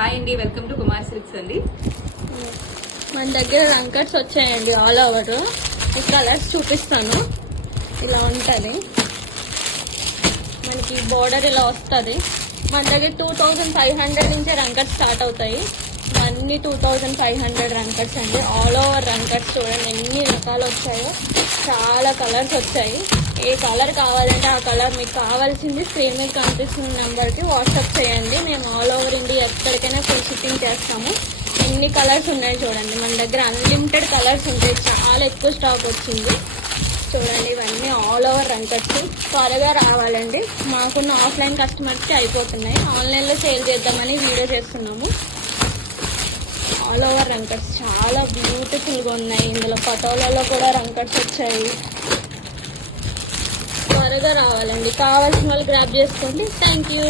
Hi అండి, welcome to Kumar silks అండి. మన దగ్గర రంకట్స్ వచ్చాయండి ఆల్ ఓవర్. ఈ కలర్స్ చూపిస్తాను. ఇలా ఉంటుంది, మనకి బోర్డర్ ఇలా వస్తుంది. మన దగ్గర 2500 నుంచే రంకట్స్ స్టార్ట్ అవుతాయి. అన్ని 2500 రంకట్స్ అండి. ఆల్ ఓవర్ రంకట్స్ చూడండి ఎన్ని రకాలు వచ్చాయో. చాలా కలర్స్ వచ్చాయి. ఏ కలర్ కావాలంటే ఆ కలర్ మీకు కావాల్సింది స్క్రీన్ మీద కనిపిస్తున్న నెంబర్కి వాట్సాప్ చేయండి. మేము ఆల్ ఓవర్ ఇండియా ఎక్కడికైనా ఫుల్ షిప్పింగ్ చేస్తాము. ఎన్ని కలర్స్ ఉన్నాయి చూడండి. మన దగ్గర అన్లిమిటెడ్ కలర్స్ ఉంటాయి. చాలా ఎక్కువ స్టాక్ వచ్చింది చూడండి. ఇవన్నీ ఆల్ ఓవర్ రంకట్స్. త్వరగా రావాలండి. మాకున్న ఆఫ్లైన్ కస్టమర్స్కి అయిపోతున్నాయి. ఆన్లైన్లో సేల్ చేద్దామని వీడియో చేస్తున్నాము. ఆల్ ఓవర్ రంకట్స్ చాలా బ్యూటిఫుల్గా ఉన్నాయి. ఇందులో పటోలలో కూడా రంకట్స్ వచ్చాయి. త్వరగా రావాలండి. కావాల్సిన వాళ్ళు గ్రాబ్ చేసుకోండి. Thank you.